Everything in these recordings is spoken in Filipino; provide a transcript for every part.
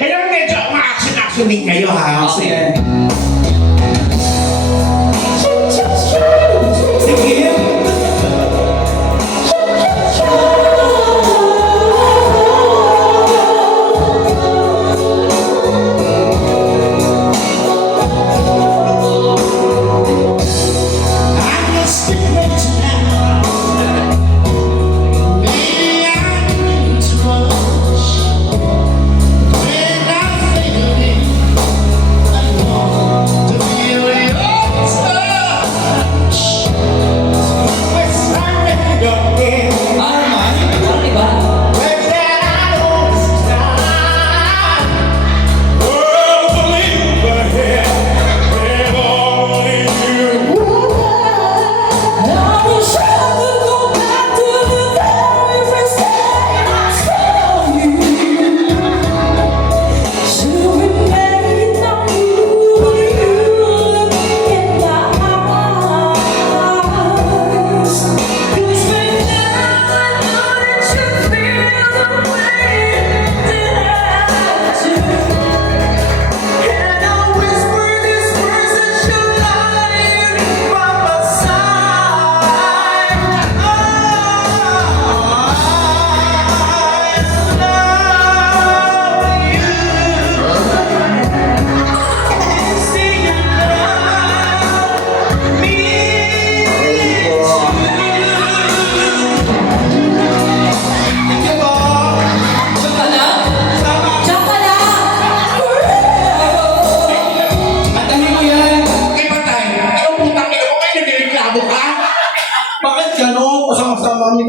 Kailangan medyo ma-action din kayo, ha? Sige. Sige.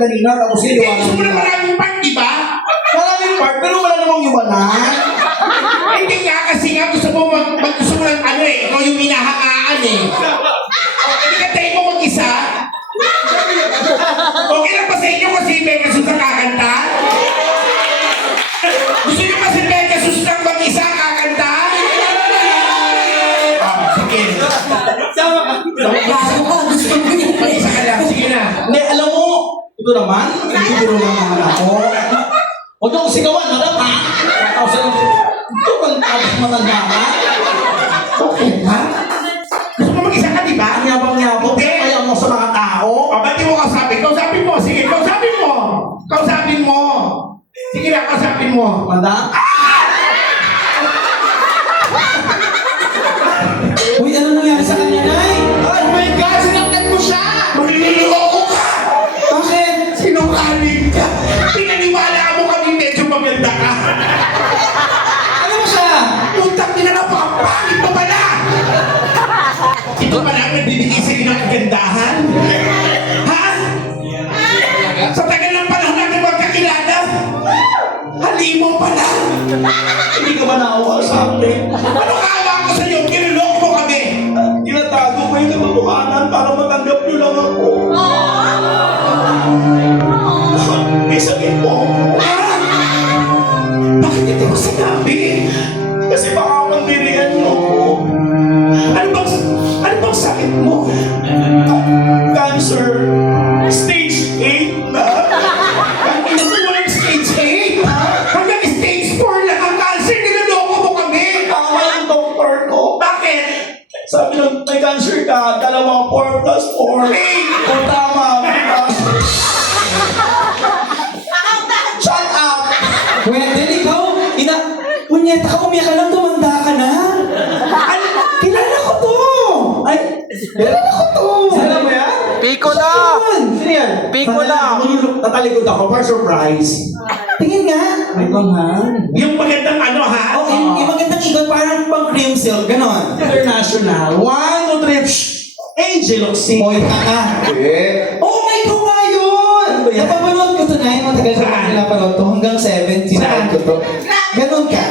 Kanina, tapos iniwanan Hindi mo na maraming part, di ba? Maraming part, pero wala namang iwanan. Hindi nga, kasi nga gusto mo gusto mo ng ano eh, ikaw yung minahangaan eh. Hindi ka tayo mo mag-isa. Okay lang ba sa inyo kasi Pegasus ang kakanta? Gusto nyo kasi Pegasus lang mag-isa kakanta? Sige. Sama ka. Gusto mo yun. Mag-isa ka lang, sige na. Hindi, alam mo, ito naman, nagbibiro lang naman ako. Huwag yung sigawan, madam ha? Tapos ito kung tapos matanda ka. Okay ha? Gusto mo mag-isa ka, di ba? Ang yabang-yabang, kaya mo sa mga tao. Ba't di mo kausapin? Kausapin mo, sige, kausapin mo. Kausapin mo. Sige na, kausapin mo. Madam? Uy, ano nangyari sa kanya, Nay? Oh my God, sinaktan mo siya! Magliloko ka! Bakit? Sinungaling ka! Pinaniwala mo kami medyo maganda ka! Ano mo siya? Utang nila na pakapangit mo pala! Ito pala ang nagbibigay sa'yo ng kagandahan? Ha? Sa tagal ng panahon natin magkakilala? Halimaw pala! Hindi ka ba naawa sa akin? Ano kawa ko sa'yo? Kinulok mo kami! Tinatago ko yung katotohanan para matanggap niyo lang ako. May sakit po. Bakit hindi mo sinabi? Kasi baka mandirian niyo ako. Ano bang sakit mo? Cancer. Stage 8 na. Ang ina mo walang stage 8? Hanggang stage 4 lang ang cancer, niloloko mo kami! Tama yung doktor ko. Bakit? Sabi ng may cancer ka, 4 plus 4. Kung tama. Shut up! Wendell, ikaw, punyeta ka, umiyak ka lang, tumanda ka na. Ay, kilala ko to. Ay, kilala ko to. Alam mo yan? Pico na! Sino yan? Pico na! Tatalikod ako for surprise. Tingin nga. Ay, mahal. Yung magandang ano ha? Oh, yung magandang ikot, parang pang cream silk, ganon. International. 1, 2, 3. Shh! Angel of Sin. Hoy, ka. Oh my God, nga yun! Napapanood ko to na yun, matagal ko na pinapanood to. Hanggang 7, sinapanood ko to. Ganon ka.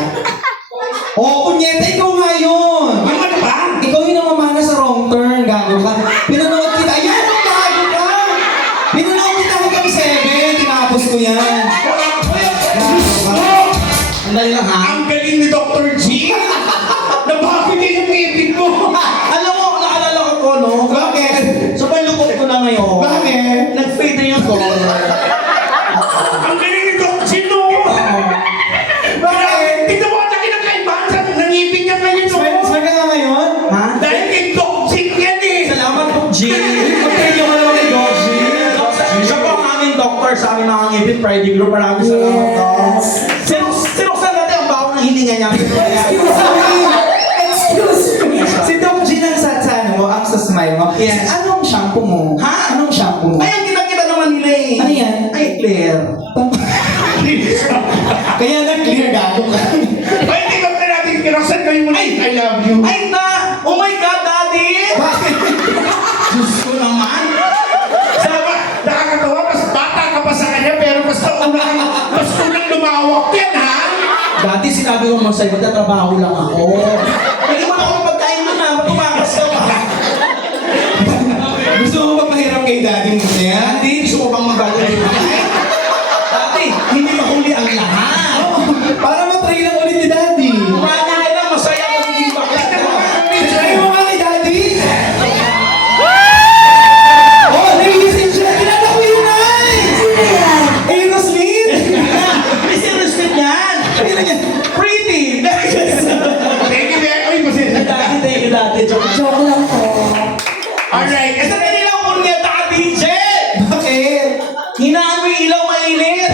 Oh, punyeta, ikaw nga yun. Yung ano ba? Ikaw yung namamana sa wrong turn, gago ka. Pinanood kita, ayan, gago ka! Pinanood kita hanggang 7, tinapos ko yan. Gago ka. Andali lang ha. Ang galing ni Dr. G! Nabago niya yung ibig mo! Alam mo, naalala ko po, no? Bakit? So, palukot ko na ngayon. Bakit? Nag-fade na yung color. Ang galing ni Dr. G, no? Bakit? Tignan mo, ang laki ng Pedro, maraming salamat. Yes. Sinuksan natin ang baon ng hininga niya. Excuse me. Si Doc Gin ang sa mo, ang sa smile mo. Yes. Anong shampoo mo? Ha? Anong shampoo mo? Ay, ang kita-kita naman nila eh. Ano yan? Ay, Claire. Kaya nag-clear gago ka. Ay, hindi ba natin kinaksan kayo muna? I love you. Ay, oh my God, Daddy! Bakit? Diyos ko naman. Sama, nakakatawa, mas bata ka pa sa kanya, pero mas unang lumawak yan, ha? Dati sinabi ko naman sa'yo, trabaho lang ako. Pwede mo na akong pagkain mo na, matumakas ka pa. Gusto mo ba pahiram kay daddy mo na yan? Daddy, gusto mo bang magagawin mo? Dati, hindi mahuli ang lahat. Para matry lang ulit ni daddy. Kumain ka na, masaya ka magiging bakla. Try mo nga kay daddy. Oh, nagising siya. Kilala ko yun, Nay! Sino yan? Aerosmith! Mr. Respect yan. Kailan yan? Pretty. Thank you, very much. Dati, thank you, dati. Joke. Joke lang po. Alright, Ito na nila ang punyeta ka, DJ! Bakit? Hinaan mo yung ilaw mainit!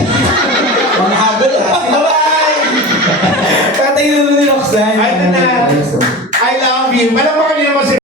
Mga habol, ha? Bye-bye! Katay na ni Roxanne. I love you. Alam mo kanina mo si